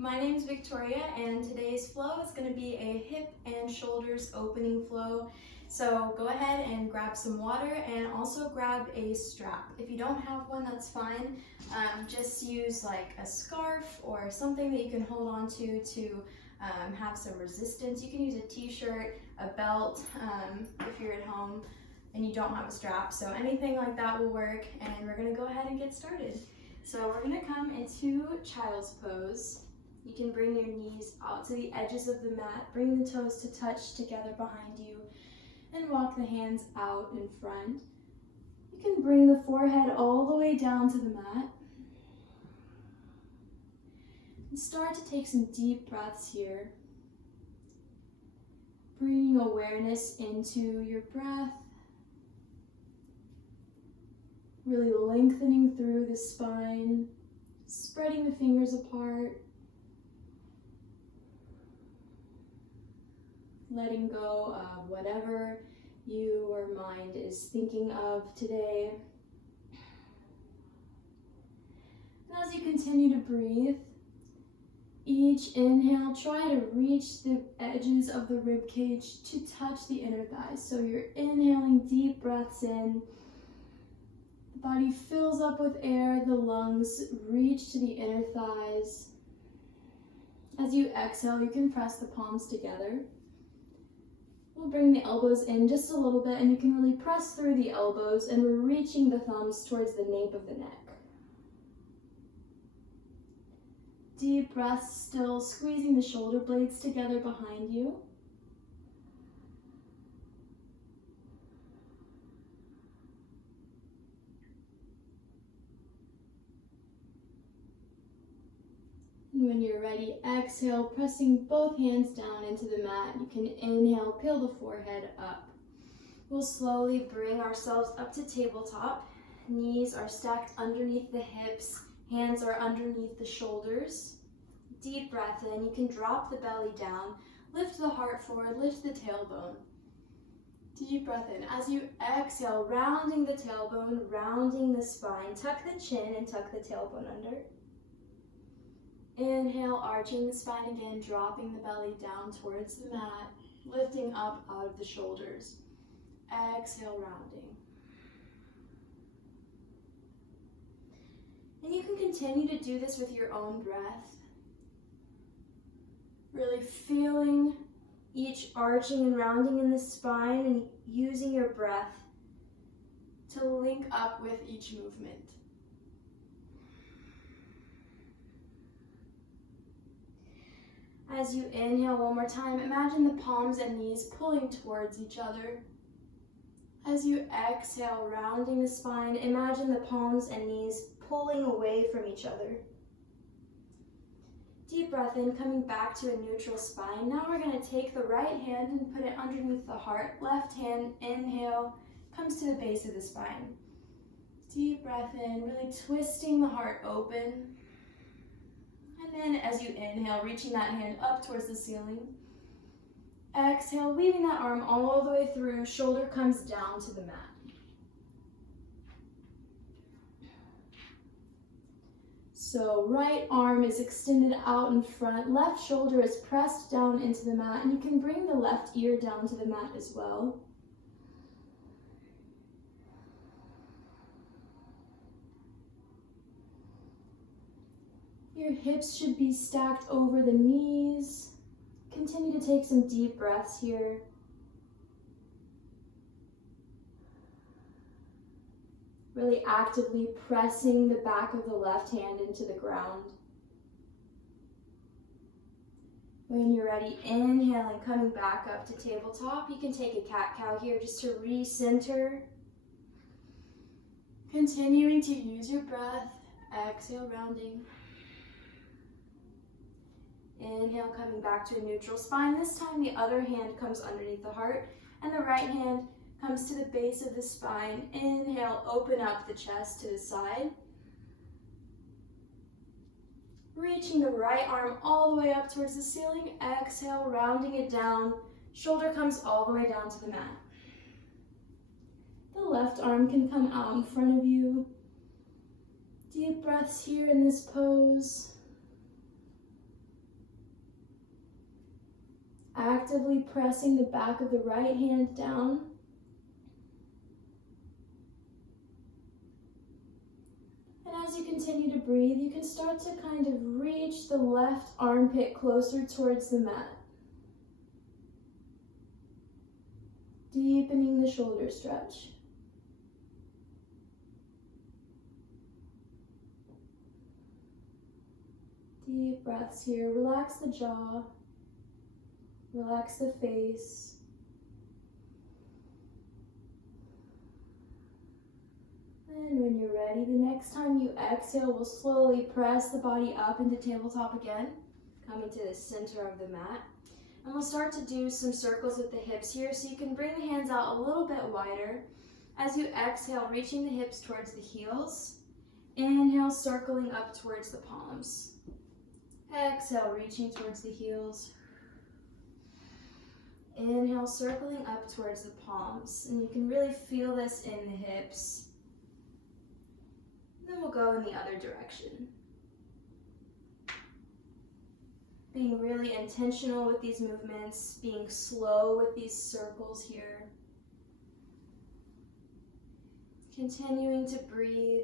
My name is Victoria, and today's flow is going to be a hip and shoulders opening flow. So go ahead and grab some water and also grab a strap. If you don't have one, that's fine. Just use like a scarf or something that you can hold on to have some resistance. You can use a t-shirt, a belt, if you're at home and you don't have a strap. So anything like that will work, and we're going to go ahead and get started. So we're going to come into child's pose. You can bring your knees out to the edges of the mat, bring the toes to touch together behind you, and walk the hands out in front. You can bring the forehead all the way down to the mat. And start to take some deep breaths here. Bringing awareness into your breath. Really lengthening through the spine, spreading the fingers apart. Letting go of whatever your mind is thinking of today. And as you continue to breathe, each inhale, try to reach the edges of the rib cage to touch the inner thighs. So you're inhaling deep breaths in. The body fills up with air, the lungs reach to the inner thighs. As you exhale, you can press the palms together. We'll bring the elbows in just a little bit, and you can really press through the elbows, and we're reaching the thumbs towards the nape of the neck. Deep breaths still, squeezing the shoulder blades together behind you. And when you're ready, exhale, pressing both hands down into the mat. You can inhale, peel the forehead up. We'll slowly bring ourselves up to tabletop. Knees are stacked underneath the hips. Hands are underneath the shoulders. Deep breath in. You can drop the belly down. Lift the heart forward. Lift the tailbone. Deep breath in. As you exhale, rounding the tailbone, rounding the spine. Tuck the chin and tuck the tailbone under. Inhale, arching the spine again, dropping the belly down towards the mat, lifting up out of the shoulders. Exhale, rounding. And you can continue to do this with your own breath. Really feeling each arching and rounding in the spine and using your breath to link up with each movement. As you inhale one more time, imagine the palms and knees pulling towards each other. As you exhale, rounding the spine, imagine the palms and knees pulling away from each other. Deep breath in, coming back to a neutral spine. Now we're going to take the right hand and put it underneath the heart. Left hand, inhale, comes to the base of the spine. Deep breath in, really twisting the heart open. And then as you inhale, reaching that hand up towards the ceiling. Exhale, weaving that arm all the way through, shoulder comes down to the mat. So right arm is extended out in front, left shoulder is pressed down into the mat, and you can bring the left ear down to the mat as well. Your hips should be stacked over the knees. Continue to take some deep breaths here. Really actively pressing the back of the left hand into the ground. When you're ready, inhaling, coming back up to tabletop. You can take a cat-cow here just to recenter. Continuing to use your breath. Exhale, rounding. Inhale, coming back to a neutral spine. This time the other hand comes underneath the heart and the right hand comes to the base of the spine. Inhale, open up the chest to the side. Reaching the right arm all the way up towards the ceiling. Exhale, rounding it down. Shoulder comes all the way down to the mat. The left arm can come out in front of you. Deep breaths here in this pose. actively pressing the back of the right hand down. And as you continue to breathe, you can start to kind of reach the left armpit closer towards the mat. Deepening the shoulder stretch. Deep breaths here. Relax the jaw. Relax the face. And when you're ready, the next time you exhale, we'll slowly press the body up into tabletop again, coming to the center of the mat. And we'll start to do some circles with the hips here, so you can bring the hands out a little bit wider. As you exhale, reaching the hips towards the heels. Inhale, circling up towards the palms. Exhale, reaching towards the heels. Inhale, circling up towards the palms. And you can really feel this in the hips. Then we'll go in the other direction. Being really intentional with these movements, being slow with these circles here. Continuing to breathe.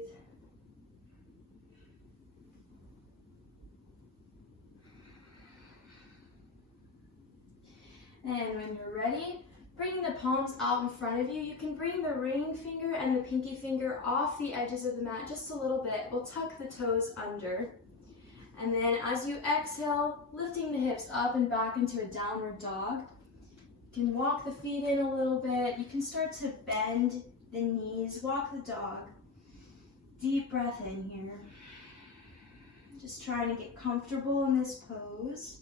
And when you're ready, bringing the palms out in front of you, you can bring the ring finger and the pinky finger off the edges of the mat just a little bit. We'll tuck the toes under. And then as you exhale, lifting the hips up and back into a downward dog. You can walk the feet in a little bit. You can start to bend the knees, walk the dog. Deep breath in here. Just trying to get comfortable in this pose.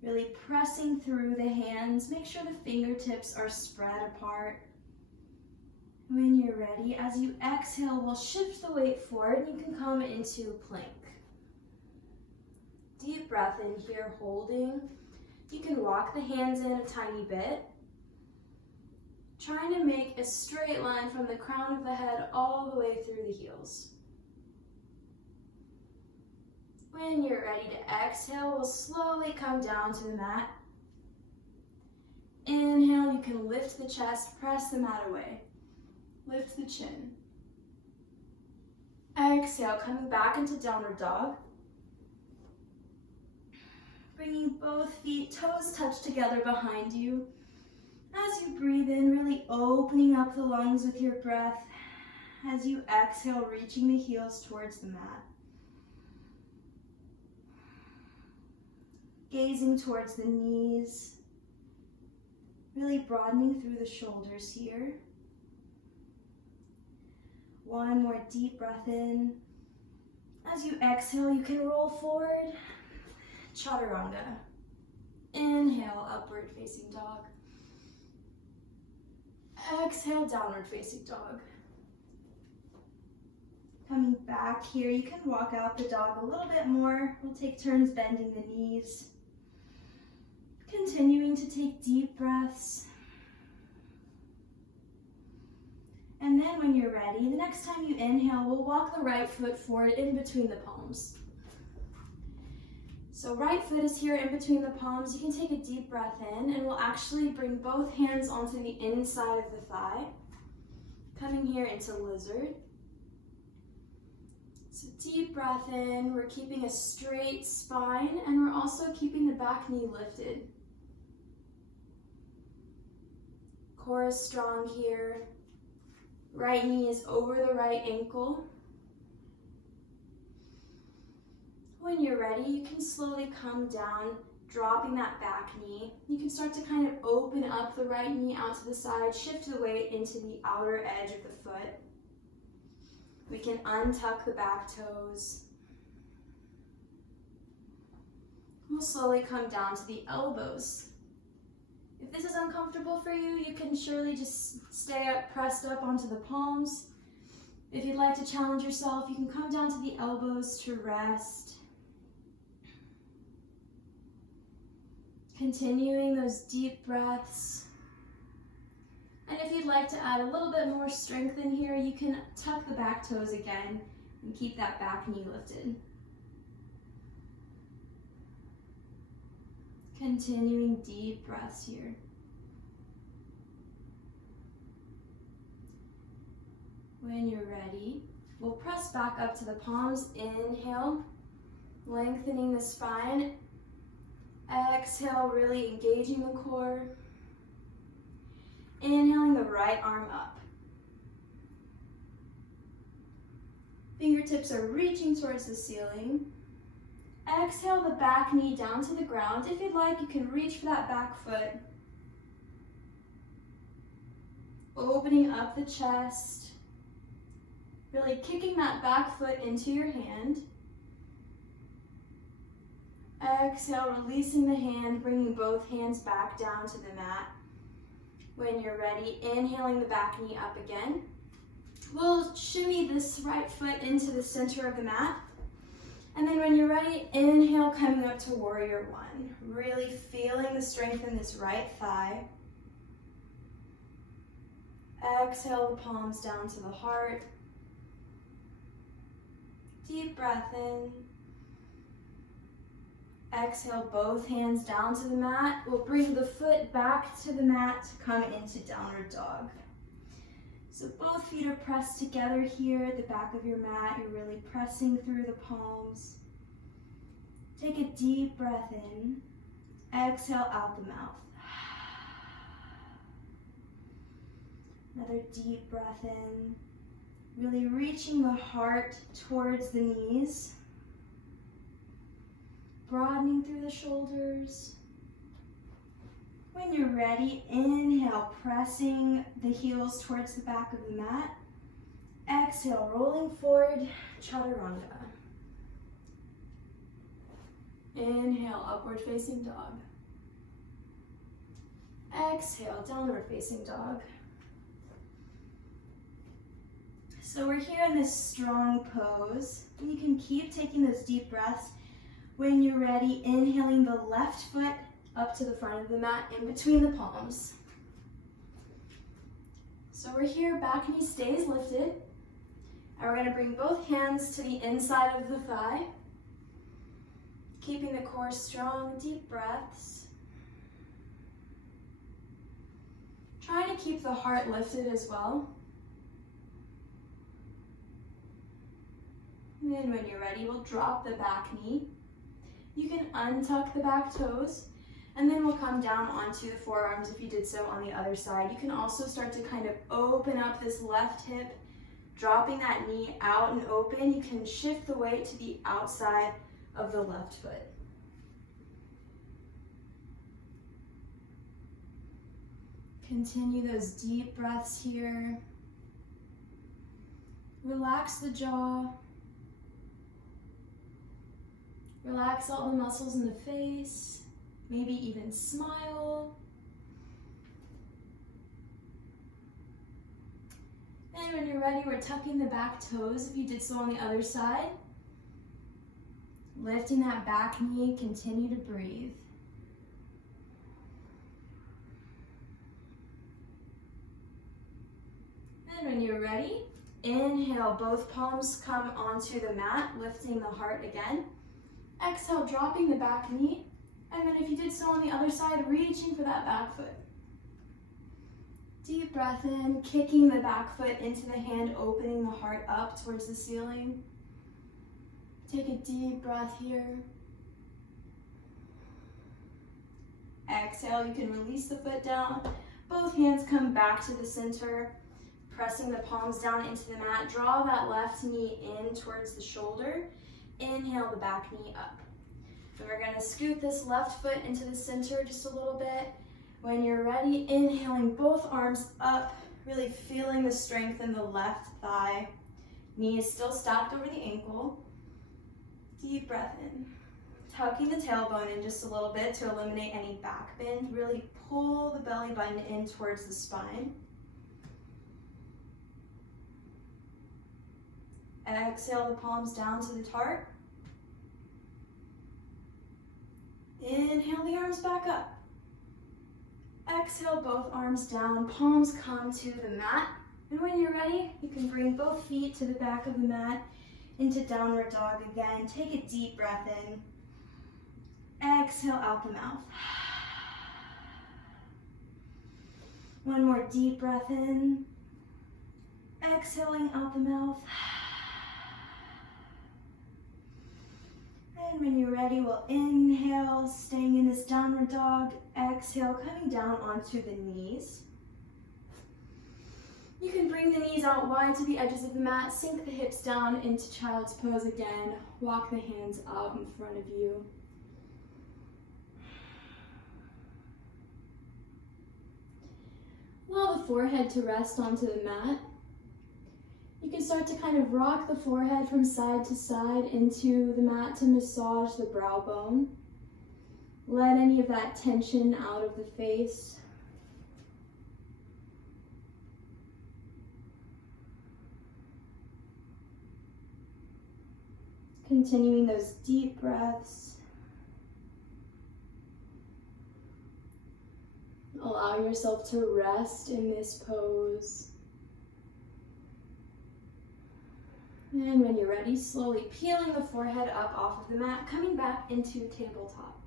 Really pressing through the hands. Make sure the fingertips are spread apart. When you're ready, as you exhale, we'll shift the weight forward and you can come into plank. Deep breath in here, holding. You can walk the hands in a tiny bit. Trying to make a straight line from the crown of the head all the way through the heels. When you're ready to exhale, we'll slowly come down to the mat. Inhale, you can lift the chest, press the mat away. Lift the chin. Exhale, coming back into downward dog. Bringing both feet, toes touch together behind you. As you breathe in, really opening up the lungs with your breath. As you exhale, reaching the heels towards the mat. Gazing towards the knees, really broadening through the shoulders here. One more deep breath in. As you exhale, you can roll forward, chaturanga. Inhale, upward facing dog. Exhale, downward facing dog. Coming back here, you can walk out the dog a little bit more. We'll take turns bending the knees. Continuing to take deep breaths. And then when you're ready, the next time you inhale, we'll walk the right foot forward in between the palms. So right foot is here in between the palms. You can take a deep breath in and we'll actually bring both hands onto the inside of the thigh. Coming here into lizard. So deep breath in, we're keeping a straight spine and we're also keeping the back knee lifted. Core is strong here. Right knee is over the right ankle. When you're ready, you can slowly come down, dropping that back knee. You can start to kind of open up the right knee out to the side, shift the weight into the outer edge of the foot. We can untuck the back toes. We'll slowly come down to the elbows. If this is uncomfortable for you, you can surely just stay up, pressed up onto the palms. If you'd like to challenge yourself, you can come down to the elbows to rest. Continuing those deep breaths. And if you'd like to add a little bit more strength in here, you can tuck the back toes again and keep that back knee lifted. Continuing deep breaths here. When you're ready, we'll press back up to the palms. Inhale, lengthening the spine. Exhale, really engaging the core. Inhaling the right arm up. Fingertips are reaching towards the ceiling. Exhale the back knee down to the ground. If you'd like, you can reach for that back foot. Opening up the chest. Really kicking that back foot into your hand. Exhale, releasing the hand, bringing both hands back down to the mat. When you're ready, inhaling the back knee up again. We'll shimmy this right foot into the center of the mat. And then when you're ready, inhale, coming up to warrior one. Really feeling the strength in this right thigh. Exhale the palms down to the heart. Deep breath in. Exhale, both hands down to the mat. We'll bring the foot back to the mat to come into downward dog. So both feet are pressed together here at the back of your mat. You're really pressing through the palms. Take a deep breath in. Exhale out the mouth. Another deep breath in. Really reaching the heart towards the knees. Broadening through the shoulders. When you're ready, inhale, pressing the heels towards the back of the mat. Exhale, rolling forward, chaturanga. Inhale, upward facing dog. Exhale, downward facing dog. So we're here in this strong pose. You can keep taking those deep breaths. When you're ready, inhaling the left foot up to the front of the mat in between the palms. So we're here, back knee stays lifted. And we're gonna bring both hands to the inside of the thigh. Keeping the core strong, deep breaths. Trying to keep the heart lifted as well. And then when you're ready, we'll drop the back knee. You can untuck the back toes, and then we'll come down onto the forearms if you did so on the other side. You can also start to kind of open up this left hip, dropping that knee out and open. You can shift the weight to the outside of the left foot. Continue those deep breaths here. Relax the jaw. Relax all the muscles in the face, maybe even smile. And when you're ready, we're tucking the back toes if you did so on the other side. Lifting that back knee, continue to breathe. And when you're ready, inhale, both palms come onto the mat, lifting the heart again. Exhale, dropping the back knee, and then if you did so on the other side, reaching for that back foot. Deep breath in, kicking the back foot into the hand, opening the heart up towards the ceiling. Take a deep breath here. Exhale, you can release the foot down. Both hands come back to the center, pressing the palms down into the mat. Draw that left knee in towards the shoulder. Inhale the back knee up. And we're gonna scoot this left foot into the center just a little bit. When you're ready, inhaling both arms up, really feeling the strength in the left thigh. Knee is still stacked over the ankle. Deep breath in. Tucking the tailbone in just a little bit to eliminate any back bend. Really pull the belly button in towards the spine. Exhale the palms down to the heart. Inhale the arms back up. Exhale both arms down, palms come to the mat. And when you're ready, you can bring both feet to the back of the mat into downward dog again. Take a deep breath in. exhale out the mouth. One more deep breath in. Exhaling out the mouth. And when you're ready, we'll inhale, staying in this downward dog. Exhale, coming down onto the knees. You can bring the knees out wide to the edges of the mat, sink the hips down into child's pose again. Walk the hands out in front of you. Allow the forehead to rest onto the mat. You can start to kind of rock the forehead from side to side into the mat to massage the brow bone. Let any of that tension out of the face. Continuing those deep breaths. Allow yourself to rest in this pose. And when you're ready, slowly peeling the forehead up off of the mat, coming back into tabletop.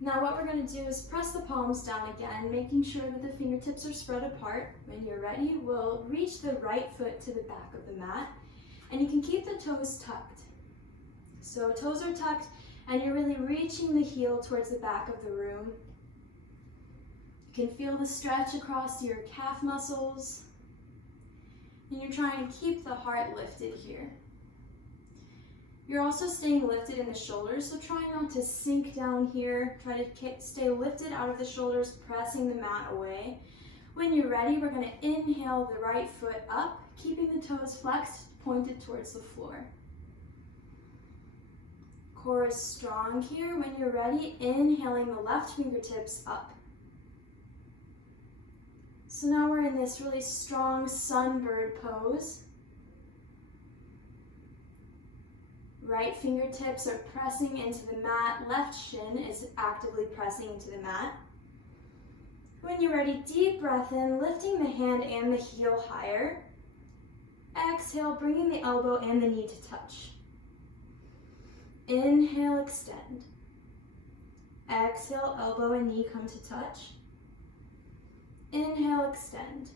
Now what we're going to do is press the palms down again, making sure that the fingertips are spread apart. When you're ready, we'll reach the right foot to the back of the mat, and you can keep the toes tucked. So toes are tucked, and you're really reaching the heel towards the back of the room. You can feel the stretch across your calf muscles. And you're trying to keep the heart lifted here. You're also staying lifted in the shoulders, so try not to sink down here. Try to stay lifted out of the shoulders, pressing the mat away. When you're ready, we're going to inhale the right foot up, keeping the toes flexed, pointed towards the floor. Core is strong here. When you're ready, inhaling the left fingertips up. So now we're in this really strong sunbird pose. Right fingertips are pressing into the mat. Left shin is actively pressing into the mat. When you're ready, deep breath in, lifting the hand and the heel higher. Exhale, bringing the elbow and the knee to touch. Inhale, extend. Exhale, elbow and knee come to touch. Inhale, extend.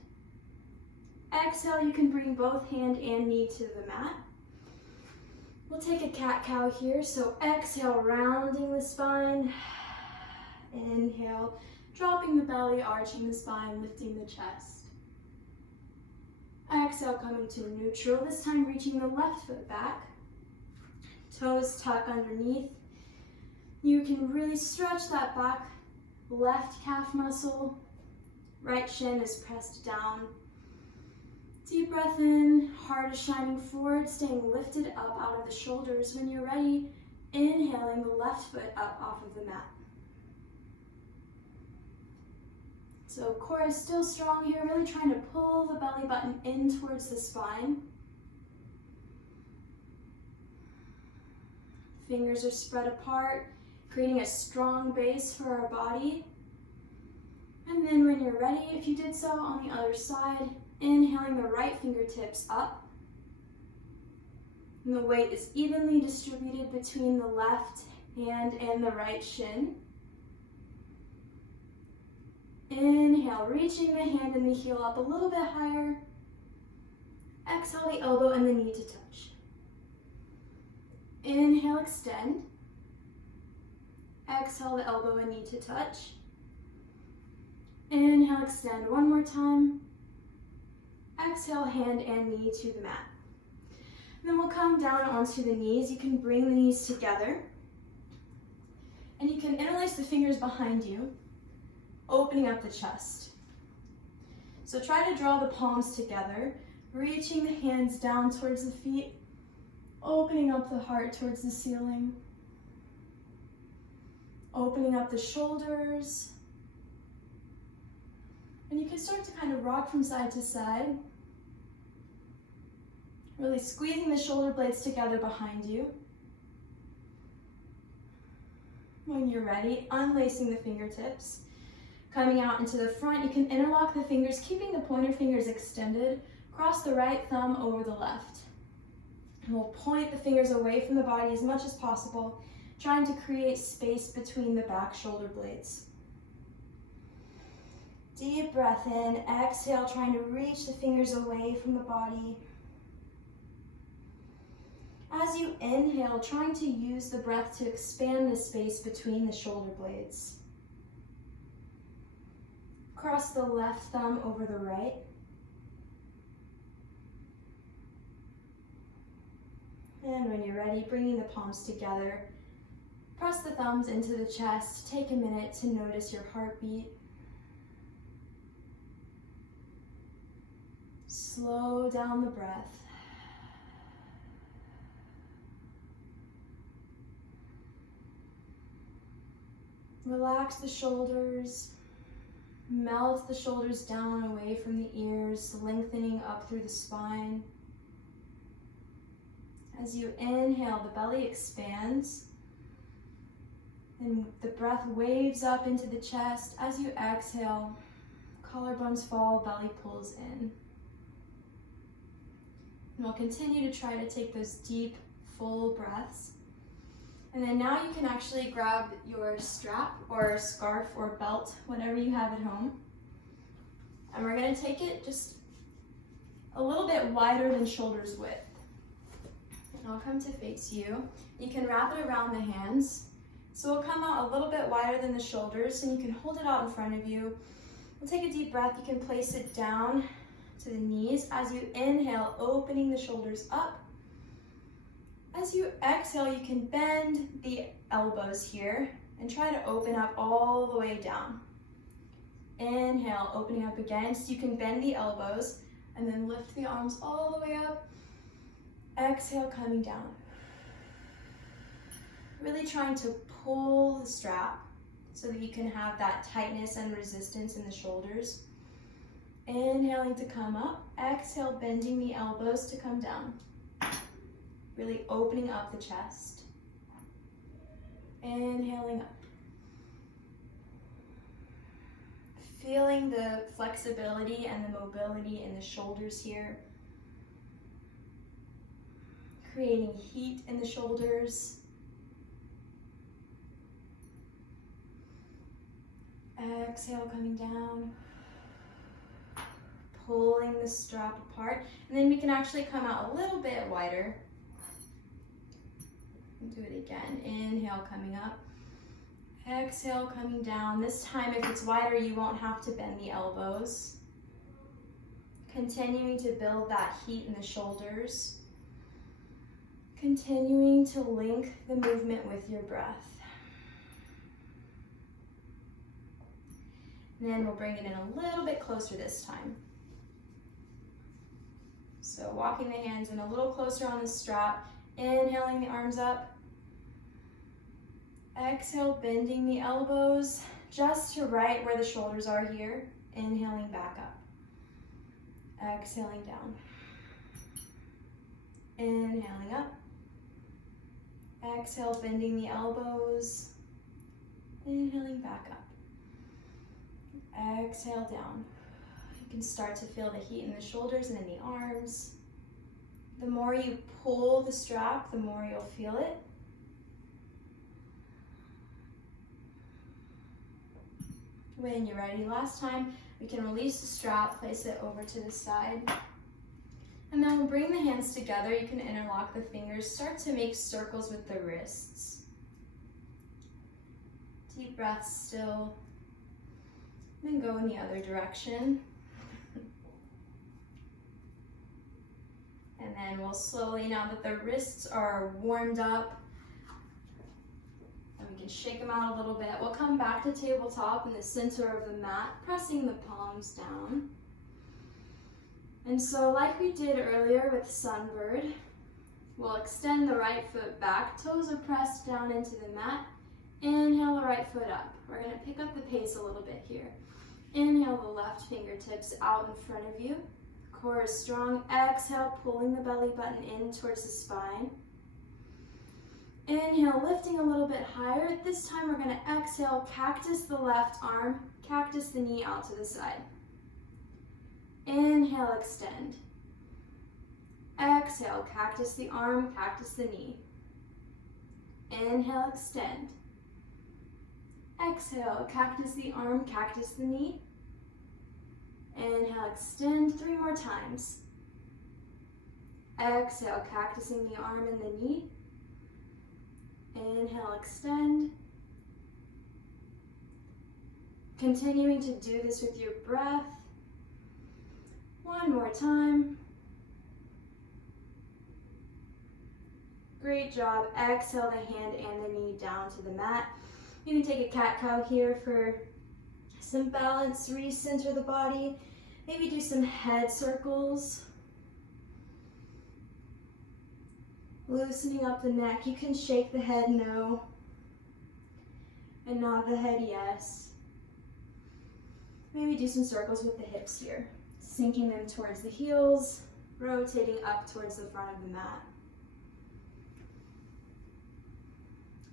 Exhale, you can bring both hand and knee to the mat. We'll take a cat-cow here, so exhale, rounding the spine. Inhale, dropping the belly, arching the spine, lifting the chest. Exhale, coming to neutral, this time reaching the left foot back. Toes tuck underneath. You can really stretch that back left calf muscle. Right shin is pressed down. Deep breath in, heart is shining forward, staying lifted up out of the shoulders. When you're ready, inhaling the left foot up off of the mat. So core is still strong here, really trying to pull the belly button in towards the spine. Fingers are spread apart, creating a strong base for our body. And then when you're ready, if you did so on the other side, inhaling the right fingertips up. And the weight is evenly distributed between the left hand and the right shin. Inhale, reaching the hand and the heel up a little bit higher. Exhale, the elbow and the knee to touch. Inhale, extend. Exhale, the elbow and knee to touch. Inhale, extend one more time. Exhale, hand and knee to the mat. And then we'll come down onto the knees. You can bring the knees together. And you can interlace the fingers behind you, opening up the chest. So try to draw the palms together, reaching the hands down towards the feet, opening up the heart towards the ceiling, opening up the shoulders. And you can start to kind of rock from side to side, really squeezing the shoulder blades together behind you. When you're ready, unlacing the fingertips, coming out into the front. You can interlock the fingers, keeping the pointer fingers extended. Cross the right thumb over the left. And we'll point the fingers away from the body as much as possible, trying to create space between the back shoulder blades. Deep breath in, exhale, trying to reach the fingers away from the body. As you inhale, trying to use the breath to expand the space between the shoulder blades. Cross the left thumb over the right. And when you're ready, bringing the palms together, press the thumbs into the chest. Take a minute to notice your heartbeat. Slow down the breath. Relax the shoulders. Melt the shoulders down away from the ears, lengthening up through the spine. As you inhale, the belly expands. And the breath waves up into the chest. As you exhale, collarbones fall, belly pulls in. And we'll continue to try to take those deep, full breaths. And then now you can actually grab your strap or scarf or belt, whatever you have at home. And we're going to take it just a little bit wider than shoulders width. And I'll come to face you. You can wrap it around the hands. So it'll come out a little bit wider than the shoulders, and you can hold it out in front of you. We'll take a deep breath. You can place it down to the knees. As you inhale, opening the shoulders up. As you exhale, you can bend the elbows here and try to open up all the way down. Inhale, opening up again, so you can bend the elbows and then lift the arms all the way up. Exhale, coming down. Really trying to pull the strap so that you can have that tightness and resistance in the shoulders. Inhaling to come up. Exhale, bending the elbows to come down. Really opening up the chest. Inhaling up. Feeling the flexibility and the mobility in the shoulders here. Creating heat in the shoulders. Exhale, coming down. Pulling the strap apart. And then we can actually come out a little bit wider. Do it again. Inhale, coming up. Exhale, coming down. This time, if it's wider, you won't have to bend the elbows. Continuing to build that heat in the shoulders. Continuing to link the movement with your breath. And then we'll bring it in a little bit closer this time. So walking the hands in a little closer on the strap. Inhaling the arms up. Exhale, bending the elbows just to right where the shoulders are here. Inhaling back up. Exhaling down. Inhaling up. Exhale, bending the elbows. Inhaling back up. Exhale down. You can start to feel the heat in the shoulders and in the arms. The more you pull the strap, the more you'll feel it. When you're ready, last time, we can release the strap, place it over to the side. And then we'll bring the hands together. You can interlock the fingers. Start to make circles with the wrists. Deep breath still. And then go in the other direction. And then we'll slowly, now that the wrists are warmed up, and we can shake them out a little bit, we'll come back to tabletop in the center of the mat, pressing the palms down. And so like we did earlier with Sunbird, we'll extend the right foot back, toes are pressed down into the mat. Inhale the right foot up. We're going to pick up the pace a little bit here. Inhale the left fingertips out in front of you. Core is strong. Exhale, pulling the belly button in towards the spine. Inhale, lifting a little bit higher. This time we're going to exhale, cactus the left arm, cactus the knee out to the side. Inhale, extend. Exhale, cactus the arm, cactus the knee. Inhale, extend. Exhale, cactus the arm, cactus the knee. Inhale, extend 3 more times. Exhale, cactusing the arm and the knee. Inhale, extend. Continuing to do this with your breath. 1 more time. Great job. Exhale the hand and the knee down to the mat. You can take a cat-cow here for some balance, recenter the body. Maybe do some head circles. Loosening up the neck. You can shake the head no, and nod the head yes. Maybe do some circles with the hips here. Sinking them towards the heels, rotating up towards the front of the mat.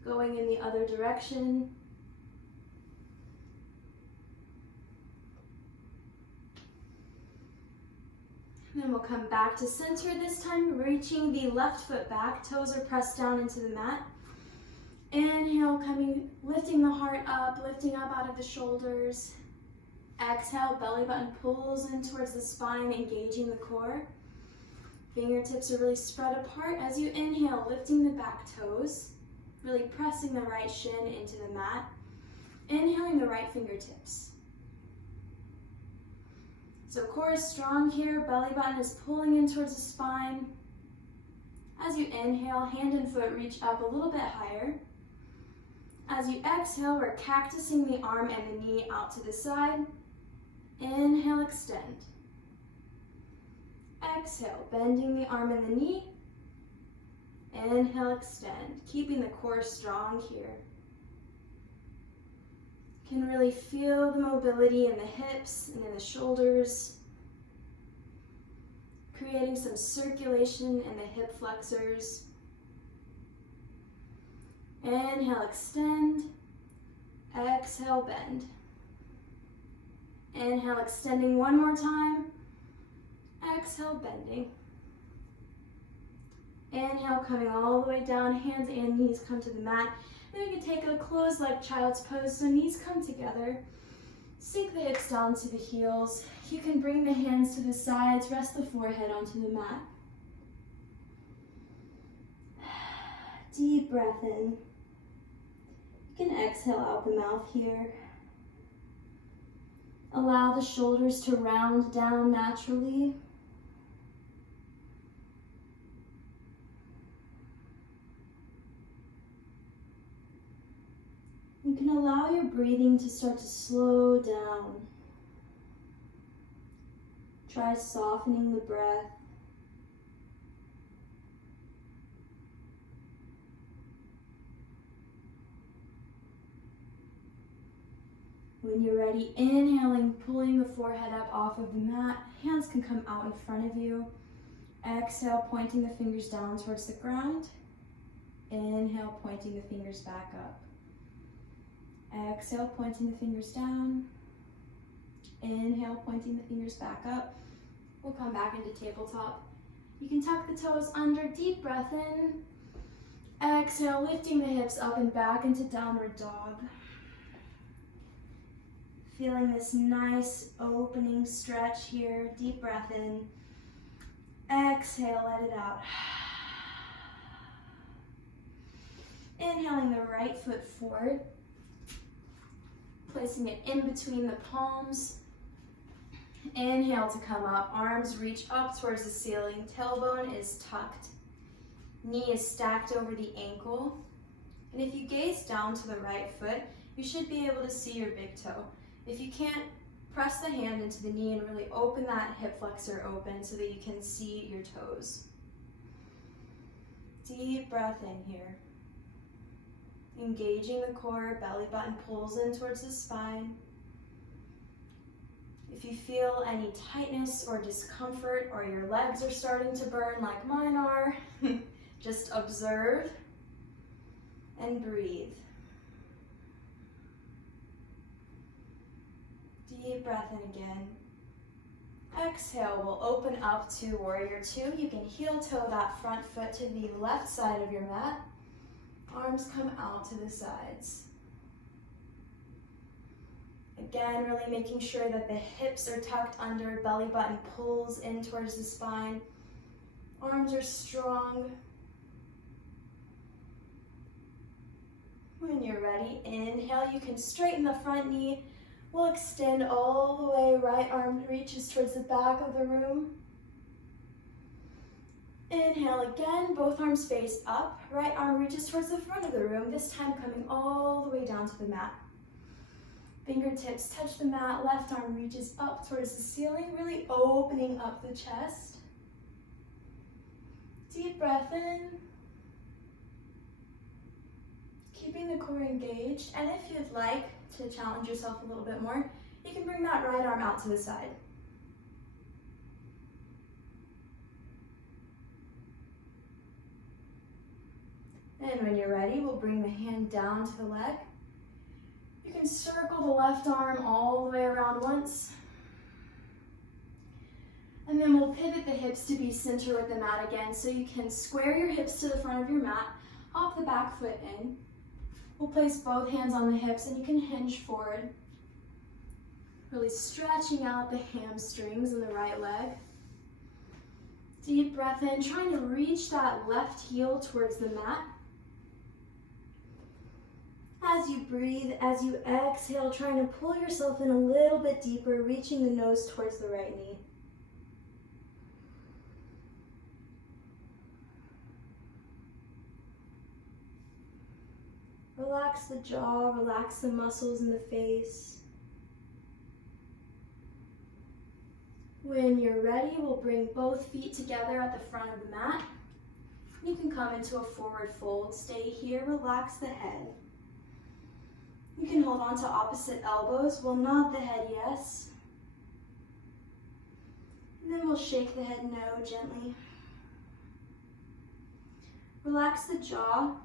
Going in the other direction. And then we'll come back to center, this time reaching the left foot back, toes are pressed down into the mat. Inhale, lifting the heart up, lifting up out of the shoulders. Exhale, belly button pulls in towards the spine, engaging the core. Fingertips are really spread apart as you inhale, lifting the back toes, really pressing the right shin into the mat. Inhaling the right fingertips. So core is strong here, belly button is pulling in towards the spine. As you inhale, hand and foot reach up a little bit higher. As you exhale, we're cactusing the arm and the knee out to the side. Inhale, extend. Exhale, bending the arm and the knee. Inhale, extend, keeping the core strong here. You can really feel the mobility in the hips and in the shoulders, creating some circulation in the hip flexors. Inhale, extend. Exhale, bend. Inhale, extending 1 more time. Exhale, bending. Inhale, coming all the way down, hands and knees come to the mat. Then we can take a closed leg child's pose, so knees come together. Sink the hips down to the heels. You can bring the hands to the sides, rest the forehead onto the mat. Deep breath in. You can exhale out the mouth here. Allow the shoulders to round down naturally. You can allow your breathing to start to slow down. Try softening the breath. When you're ready, inhaling, pulling the forehead up off of the mat. Hands can come out in front of you. Exhale, pointing the fingers down towards the ground. Inhale, pointing the fingers back up. Exhale, pointing the fingers down. Inhale, pointing the fingers back up. We'll come back into tabletop. You can tuck the toes under, deep breath in. Exhale, lifting the hips up and back into downward dog. Feeling this nice opening stretch here. Deep breath in. Exhale, let it out. Inhaling the right foot forward. Placing it in between the palms. Inhale to come up. Arms reach up towards the ceiling. Tailbone is tucked. Knee is stacked over the ankle. And if you gaze down to the right foot, you should be able to see your big toe. If you can't, press the hand into the knee and really open that hip flexor open so that you can see your toes. Deep breath in here. Engaging the core, belly button pulls in towards the spine. If you feel any tightness or discomfort or your legs are starting to burn like mine are, just observe and breathe. Deep breath in again. Exhale, we'll open up to Warrior Two. You can heel toe that front foot to the left side of your mat. Arms come out to the sides. Again, really making sure that the hips are tucked under, belly button pulls in towards the spine. Arms are strong. When you're ready, inhale, you can straighten the front knee. We'll extend all the way, right arm reaches towards the back of the room. Inhale again, both arms face up. Right arm reaches towards the front of the room, this time coming all the way down to the mat. Fingertips touch the mat, left arm reaches up towards the ceiling, really opening up the chest. Deep breath in. Keeping the core engaged, and if you'd like to challenge yourself a little bit more, you can bring that right arm out to the side. And when you're ready, we'll bring the hand down to the leg. You can circle the left arm all the way around once. And then we'll pivot the hips to be center with the mat again, so you can square your hips to the front of your mat, hop the back foot in. We'll place both hands on the hips and you can hinge forward. Really stretching out the hamstrings in the right leg. Deep breath in, trying to reach that left heel towards the mat. As you breathe, as you exhale, trying to pull yourself in a little bit deeper, reaching the nose towards the right knee. Relax the jaw, relax the muscles in the face. When you're ready, we'll bring both feet together at the front of the mat. You can come into a forward fold. Stay here, relax the head. You can hold on to opposite elbows. We'll nod the head yes. And then we'll shake the head no gently. Relax the jaw.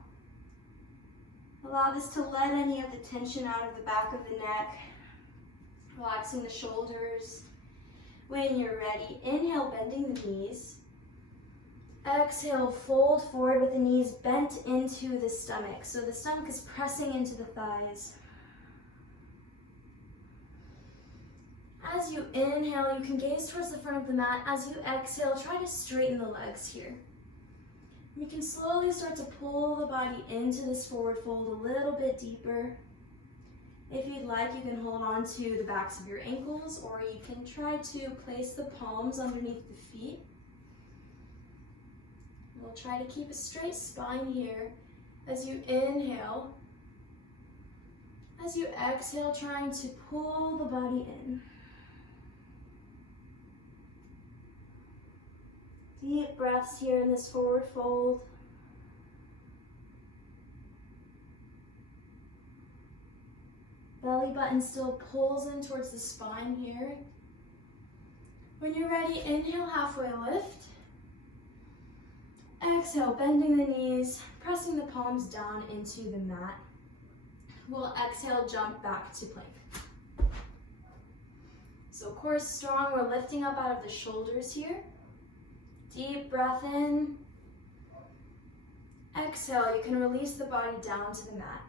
Allow this to let any of the tension out of the back of the neck. Relaxing the shoulders. When you're ready, inhale, bending the knees. Exhale, fold forward with the knees bent into the stomach. So the stomach is pressing into the thighs. As you inhale, you can gaze towards the front of the mat. As you exhale, try to straighten the legs here. You can slowly start to pull the body into this forward fold a little bit deeper. If you'd like, you can hold on to the backs of your ankles, or you can try to place the palms underneath the feet. We'll try to keep a straight spine here as you inhale. As you exhale, trying to pull the body in. Deep breaths here in this forward fold. Belly button still pulls in towards the spine here. When you're ready, inhale, halfway lift. Exhale, bending the knees, pressing the palms down into the mat. We'll exhale, jump back to plank. So core is strong, we're lifting up out of the shoulders here. Deep breath in. Exhale, you can release the body down to the mat.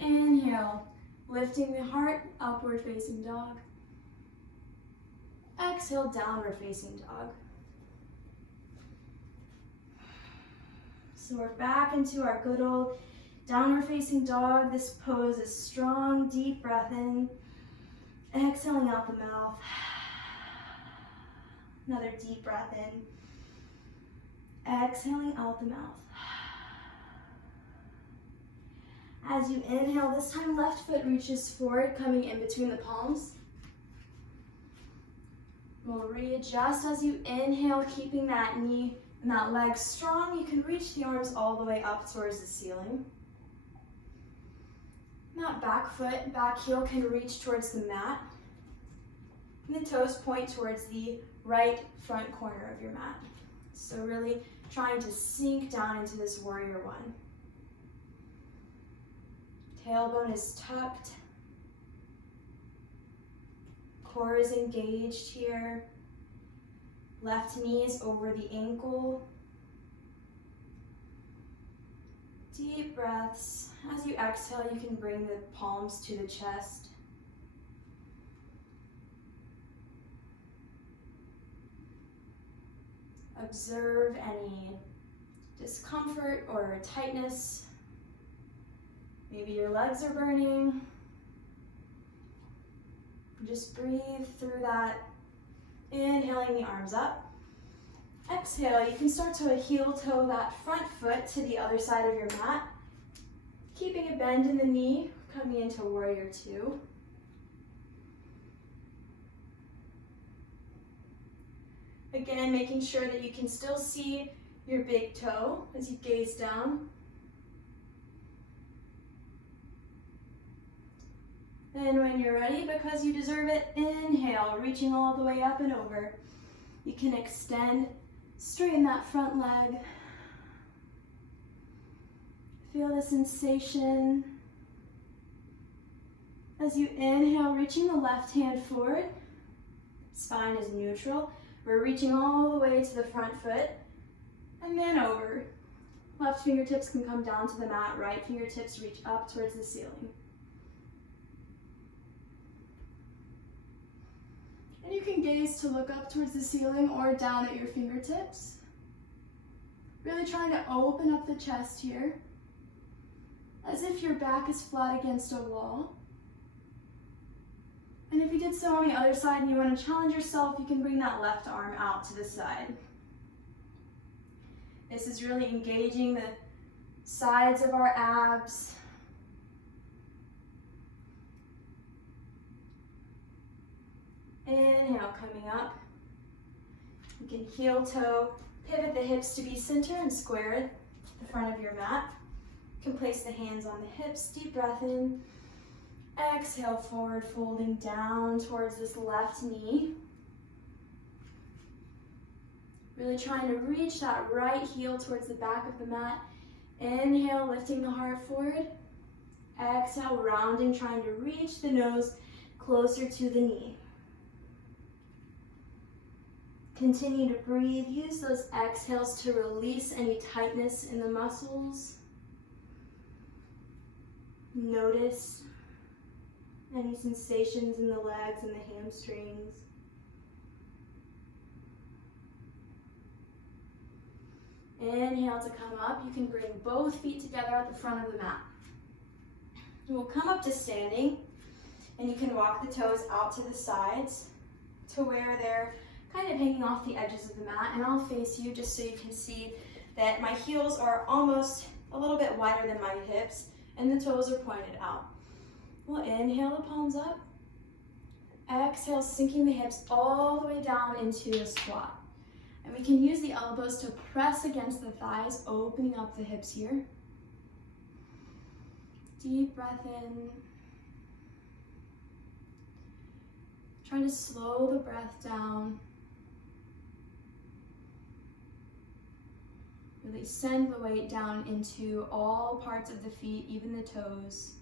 Inhale, lifting the heart, upward facing dog. Exhale, downward facing dog. So we're back into our good old downward facing dog. This pose is strong, deep breath in. Exhaling out the mouth. Another deep breath in. Exhaling out the mouth. As you inhale, this time left foot reaches forward, coming in between the palms. We'll readjust as you inhale, keeping that knee and that leg strong. You can reach the arms all the way up towards the ceiling. That back foot, back heel can reach towards the mat. And the toes point towards the right front corner of your mat. So really trying to sink down into this warrior one. Tailbone is tucked. Core is engaged here. Left knee is over the ankle. Deep breaths. As you exhale, you can bring the palms to the chest. Observe any discomfort or tightness. Maybe your legs are burning. Just breathe through that. Inhaling the arms up. Exhale, you can start to heel toe that front foot to the other side of your mat. Keeping a bend in the knee, coming into warrior two. Again, making sure that you can still see your big toe as you gaze down. And when you're ready, because you deserve it, inhale, reaching all the way up and over. You can extend, straighten that front leg. Feel the sensation. As you inhale, reaching the left hand forward. Spine is neutral. We're reaching all the way to the front foot. And then over. Left fingertips can come down to the mat. Right fingertips reach up towards the ceiling. And you can gaze to look up towards the ceiling or down at your fingertips. Really trying to open up the chest here, as if your back is flat against a wall. And if you did so on the other side and you want to challenge yourself, you can bring that left arm out to the side. This is really engaging the sides of our abs. Inhale, coming up. You can heel toe, pivot the hips to be center and square the front of your mat. You can place the hands on the hips, deep breath in. Exhale, forward folding down towards this left knee. Really trying to reach that right heel towards the back of the mat. Inhale, lifting the heart forward. Exhale, rounding, trying to reach the nose closer to the knee. Continue to breathe. Use those exhales to release any tightness in the muscles. Notice any sensations in the legs and the hamstrings. Inhale to come up. You can bring both feet together at the front of the mat. We'll come up to standing, and you can walk the toes out to the sides to where they're kind of hanging off the edges of the mat, and I'll face you just so you can see that my heels are almost a little bit wider than my hips, and the toes are pointed out. We'll inhale the palms up. Exhale, sinking the hips all the way down into a squat. And we can use the elbows to press against the thighs, opening up the hips here. Deep breath in. Try to slow the breath down. Really send the weight down into all parts of the feet, even the toes.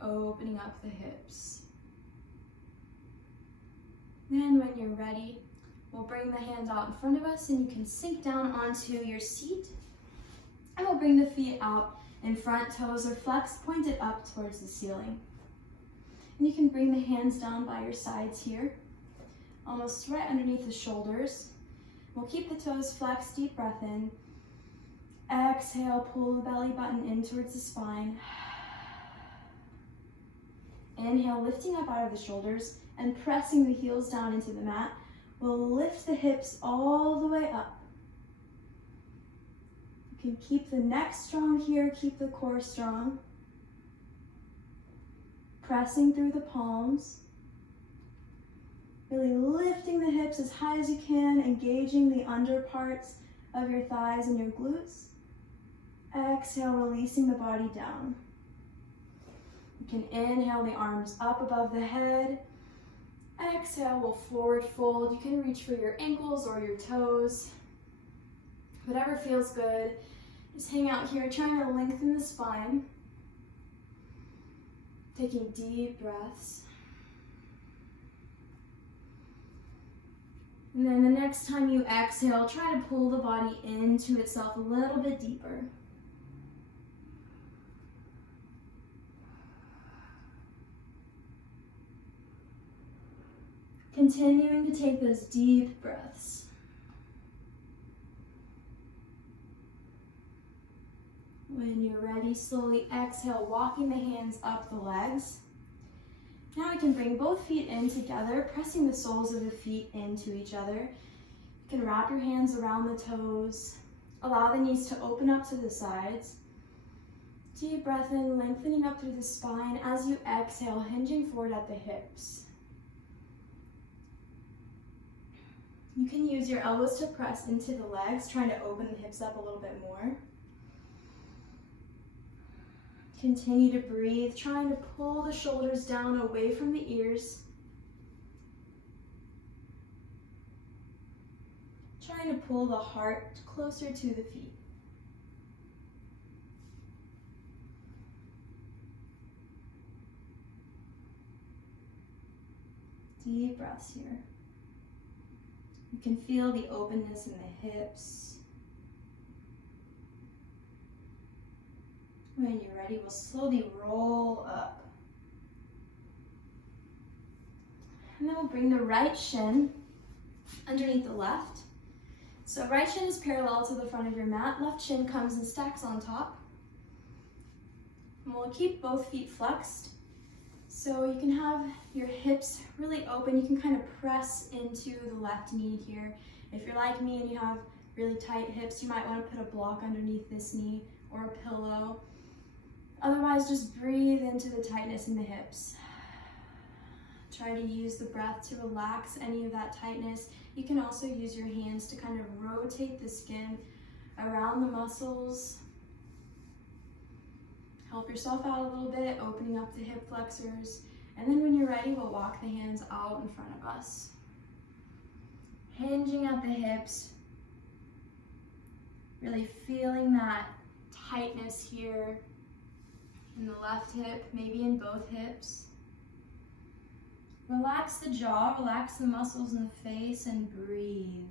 Opening up the hips. Then when you're ready, we'll bring the hands out in front of us and you can sink down onto your seat. And we'll bring the feet out in front, toes are flexed, pointed up towards the ceiling. And you can bring the hands down by your sides here, almost right underneath the shoulders. We'll keep the toes flexed, deep breath in. Exhale, pull the belly button in towards the spine. Inhale, lifting up out of the shoulders and pressing the heels down into the mat. We'll lift the hips all the way up. You can keep the neck strong here, keep the core strong. Pressing through the palms. Really lifting the hips as high as you can, engaging the under parts of your thighs and your glutes. Exhale, releasing the body down. You can inhale the arms up above the head. Exhale, we'll forward fold. You can reach for your ankles or your toes. Whatever feels good. Just hang out here, trying to lengthen the spine. Taking deep breaths. And then the next time you exhale, try to pull the body into itself a little bit deeper. Continuing to take those deep breaths. When you're ready, slowly exhale, walking the hands up the legs. Now we can bring both feet in together, pressing the soles of the feet into each other. You can wrap your hands around the toes. Allow the knees to open up to the sides. Deep breath in, lengthening up through the spine. As you exhale, hinging forward at the hips. You can use your elbows to press into the legs, trying to open the hips up a little bit more. Continue to breathe, trying to pull the shoulders down away from the ears. Trying to pull the heart closer to the feet. Deep breaths here. You can feel the openness in the hips. When you're ready, we'll slowly roll up. And then we'll bring the right shin underneath the left. So right shin is parallel to the front of your mat. Left shin comes and stacks on top. And we'll keep both feet flexed. So you can have your hips really open. You can kind of press into the left knee here. If you're like me and you have really tight hips, you might want to put a block underneath this knee or a pillow. Otherwise, just breathe into the tightness in the hips. Try to use the breath to relax any of that tightness. You can also use your hands to kind of rotate the skin around the muscles. Help yourself out a little bit, opening up the hip flexors. And then when you're ready, we'll walk the hands out in front of us. Hinging at the hips. Really feeling that tightness here in the left hip, maybe in both hips. Relax the jaw, relax the muscles in the face, and breathe.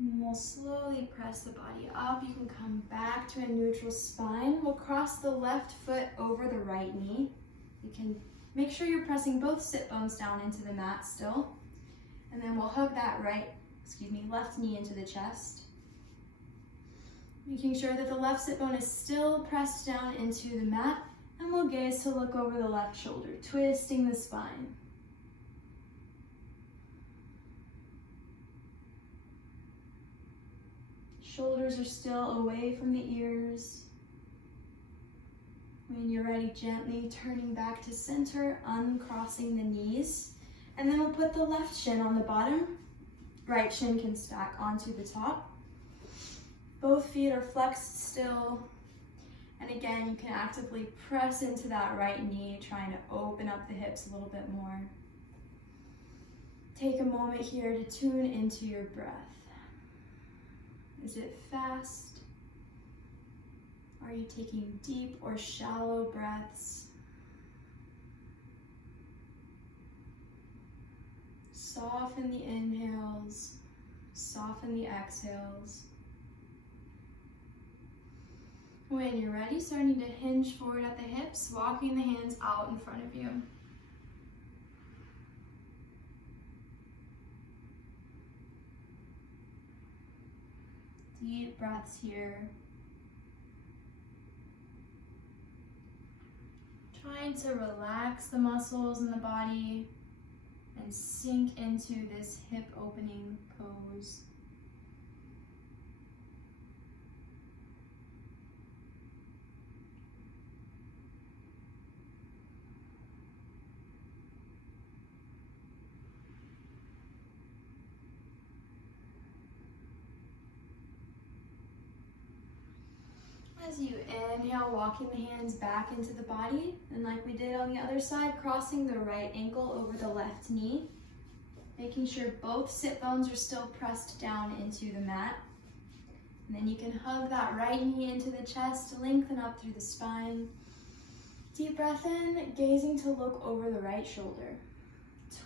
And we'll slowly press the body up. You can come back to a neutral spine. We'll cross the left foot over the right knee. You can make sure you're pressing both sit bones down into the mat still. And then we'll hug that left knee into the chest. Making sure that the left sit bone is still pressed down into the mat. And we'll gaze to look over the left shoulder, twisting the spine. Shoulders are still away from the ears. When you're ready, gently turning back to center, uncrossing the knees. And then we'll put the left shin on the bottom. Right shin can stack onto the top. Both feet are flexed still. And again, you can actively press into that right knee, trying to open up the hips a little bit more. Take a moment here to tune into your breath. Is it fast? Are you taking deep or shallow breaths? Soften the inhales, soften the exhales. When you're ready, starting to hinge forward at the hips, walking the hands out in front of you. Deep breaths here. Trying to relax the muscles in the body and sink into this hip opening pose. As you inhale, walking the hands back into the body, and like we did on the other side, crossing the right ankle over the left knee, making sure both sit bones are still pressed down into the mat. And then you can hug that right knee into the chest, lengthen up through the spine. Deep breath in, gazing to look over the right shoulder,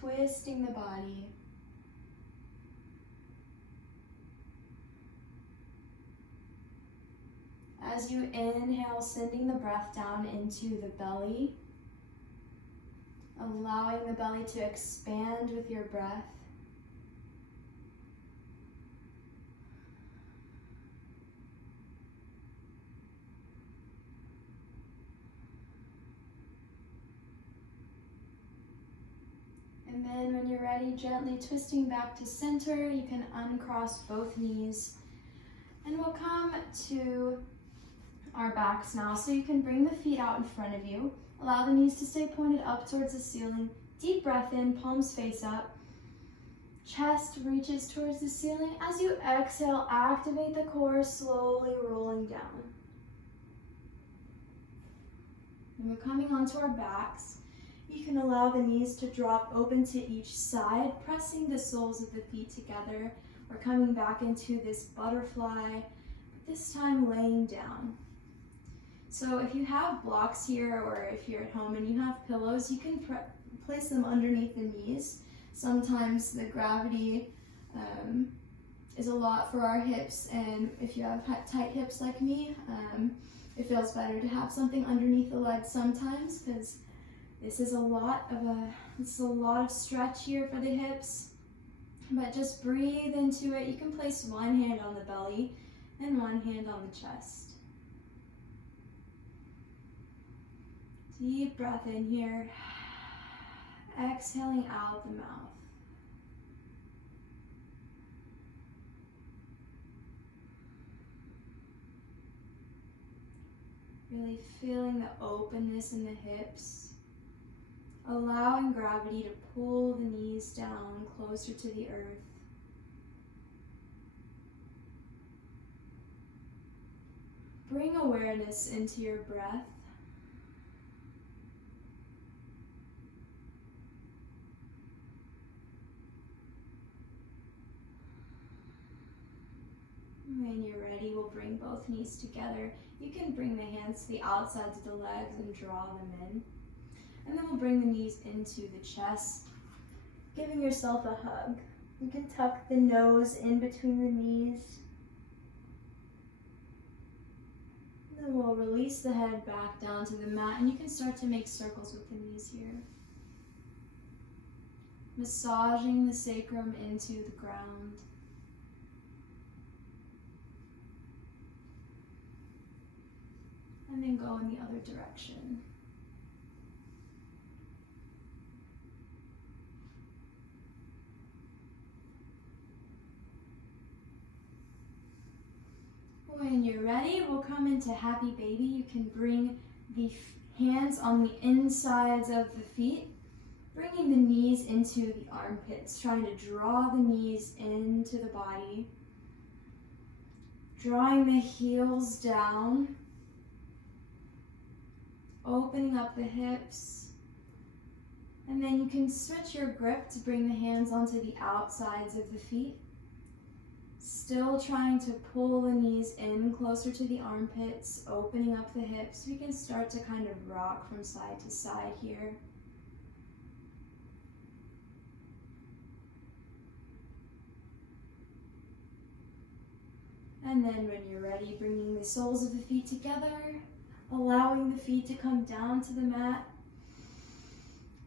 twisting the body. As you inhale, sending the breath down into the belly, allowing the belly to expand with your breath. And then when you're ready, gently twisting back to center, you can uncross both knees. And we'll come to our backs now. So you can bring the feet out in front of you. Allow the knees to stay pointed up towards the ceiling. Deep breath in, palms face up. Chest reaches towards the ceiling. As you exhale, activate the core, slowly rolling down. And we're coming onto our backs. You can allow the knees to drop open to each side, pressing the soles of the feet together. We're coming back into this butterfly, but this time laying down. So if you have blocks here, or if you're at home and you have pillows, you can place them underneath the knees. Sometimes the gravity is a lot for our hips, and if you have tight hips like me, it feels better to have something underneath the legs sometimes, because this is a lot of stretch here for the hips. But just breathe into it. You can place one hand on the belly and one hand on the chest. Deep breath in here, exhaling out the mouth. Really feeling the openness in the hips, allowing gravity to pull the knees down closer to the earth. Bring awareness into your breath. When you're ready, we'll bring both knees together. You can bring the hands to the outsides of the legs and draw them in. And then we'll bring the knees into the chest, giving yourself a hug. You can tuck the nose in between the knees. And then we'll release the head back down to the mat, and you can start to make circles with the knees here. Massaging the sacrum into the ground. And then go in the other direction. When you're ready, we'll come into happy baby. You can bring the hands on the insides of the feet, bringing the knees into the armpits, trying to draw the knees into the body, drawing the heels down, opening up the hips, and then you can switch your grip to bring the hands onto the outsides of the feet. Still trying to pull the knees in closer to the armpits, opening up the hips. We can start to kind of rock from side to side here. And then when you're ready, bringing the soles of the feet together, allowing the feet to come down to the mat.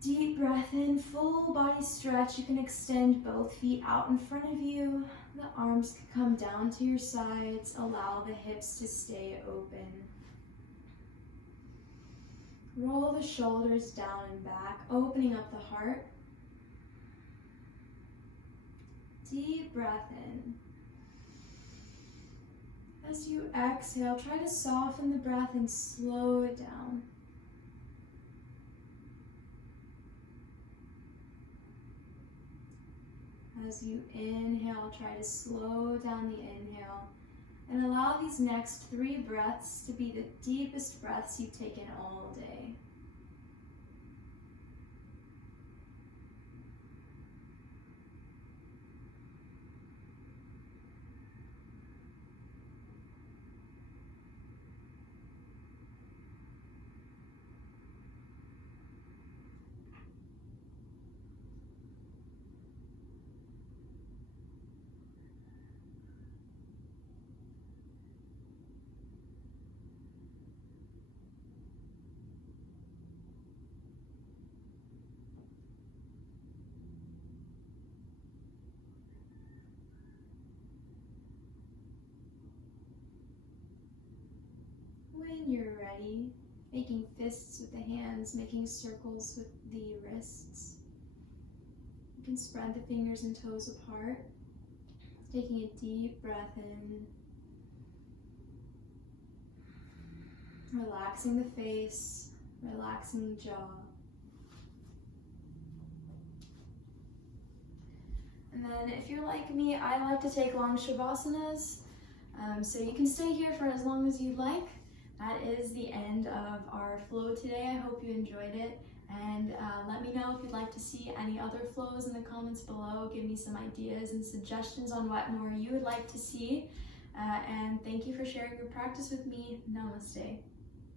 Deep breath in, full body stretch. You can extend both feet out in front of you. The arms can come down to your sides. Allow the hips to stay open. Roll the shoulders down and back, opening up the heart. Deep breath in. As you exhale, try to soften the breath and slow it down. As you inhale, try to slow down the inhale and allow these next 3 breaths to be the deepest breaths you've taken all day. ready. Making fists with the hands, making circles with the wrists. You can spread the fingers and toes apart. Taking a deep breath in. Relaxing the face, relaxing the jaw. And then if you're like me, I like to take long shavasanas. So you can stay here for as long as you'd like. That is the end of our flow today. I hope you enjoyed it. And let me know if you'd like to see any other flows in the comments below. Give me some ideas and suggestions on what more you would like to see. And thank you for sharing your practice with me. Namaste.